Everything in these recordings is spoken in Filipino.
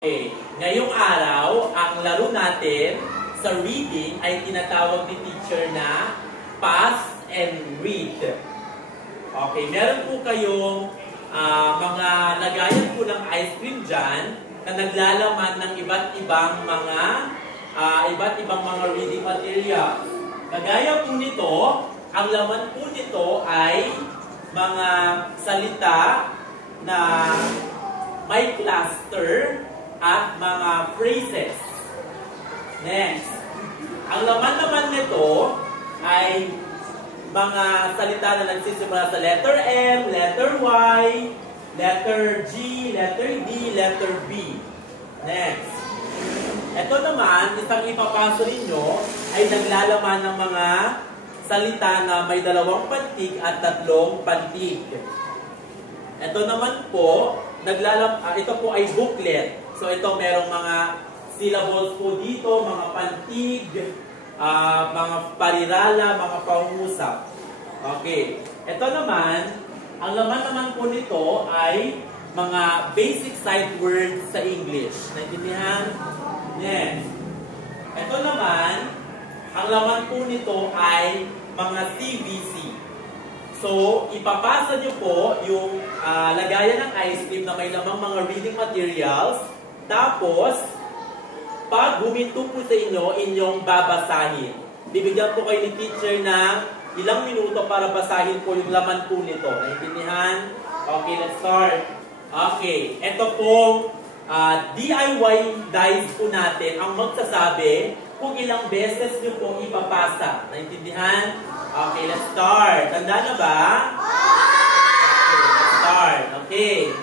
Okay, ngayong araw, ang laro natin sa reading ay tinatawag ni teacher na pass and read. Okay, meron po kayong mga lagayan po ng ice cream dyan na naglalaman ng iba't ibang mga reading material. Kagaya po nito, ang laman po nito ay mga salita na may cluster at mga phrases. Next. Ang laman naman nito ay mga salita na nagsisimula sa letter M, letter Y, letter G, letter D, letter B. Next. Ito naman, isang ipapaso ninyo ay naglalaman ng mga salita na may 2 pantig at 3 pantig. Ito naman po, ito po ay booklet. So ito merong mga syllables po dito, mga pantig, mga parirala, mga pangungusap. Okay. Ito naman, ang laman naman po nito ay mga basic sight words sa English. Naintindihan? Yes. Ito naman, ang laman po nito ay mga CVC. So, ipapasa nyo po yung lagayan ng ice cream na may lamang mga reading materials. Tapos, pag huminto po sa inyo, inyong babasahin. Bibigyan po kayo ni teacher ng ilang minuto para basahin po yung laman po nito. Naintindihan? Okay, let's start. Okay, ito pong DIY dice po natin ang magsasabi kung ilang beses nyo po ipapasa. Naintindihan? Okay, let's start. Tanda na ba? Okay, let's start. Okay.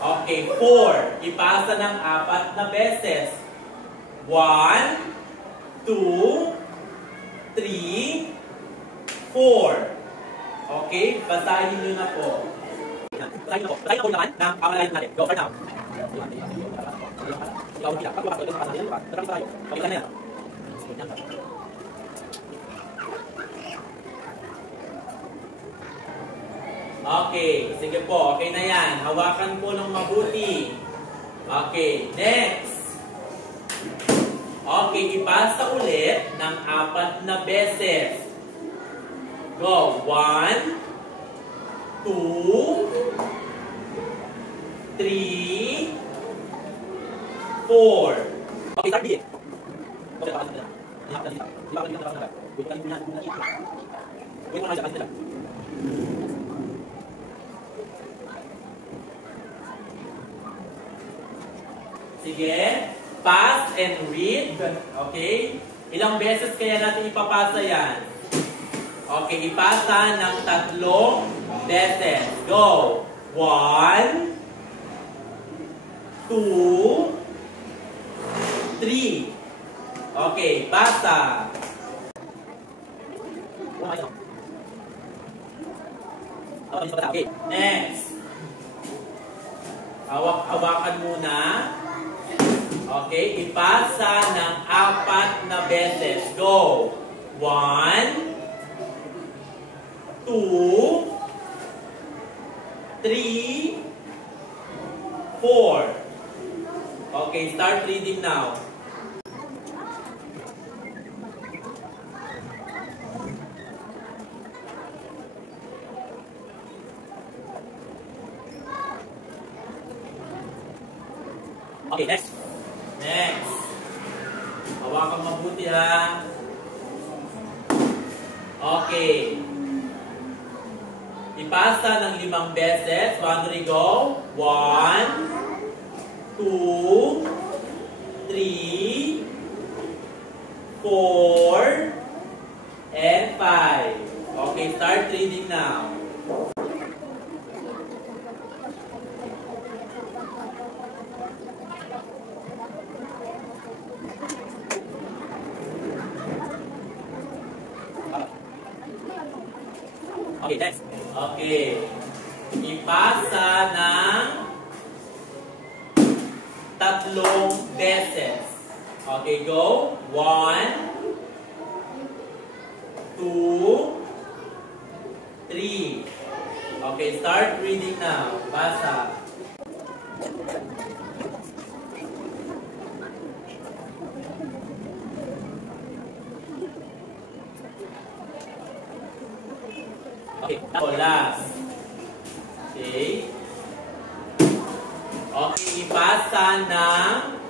Okay, 4. Ipasa ng 4 na beses. 1, 2, 3, 4. Okay, basahin nyo na po. Basahin na po. Basahin na po naman ng pangalayan natin. Go, start now. Okay, sige po. Okay na yan. Hawakan po ng mabuti. Okay, next. Okay, ipasa ulit ng 4 na beses. Go. 1, 2, 3, 4. Okay, start reading. Sige, pass and read. Okay? Ilang beses kaya natin ipapasa yan? Okay, ipasa ng 3 beses. Go! 1, 2, 3. Okay, basa. Okay, next. Hawak-hawakan muna. Okay, ipasa ng 4 na beses. Go! 1, 2, 3, 4. Okay, start reading now. Okay, next. Next. Hawakan mabuti ha. Okay. Ipasa ng 5 beses. 1, 3, go. 1, 2, 3, 4, and 5. Okay, start reading now. Okay, next. Okay. Ipasa ng 3 beses. Okay, go. 1, 2, 3. Okay, start reading now. Basa. Last. Okay. Okay, ipasa ng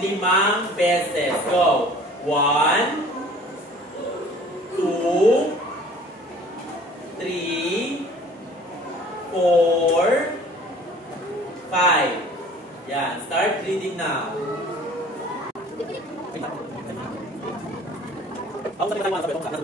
5 beses. Go. 1, 2, 3, 4, 5. Yan. Start reading now. Ako sa tayo sa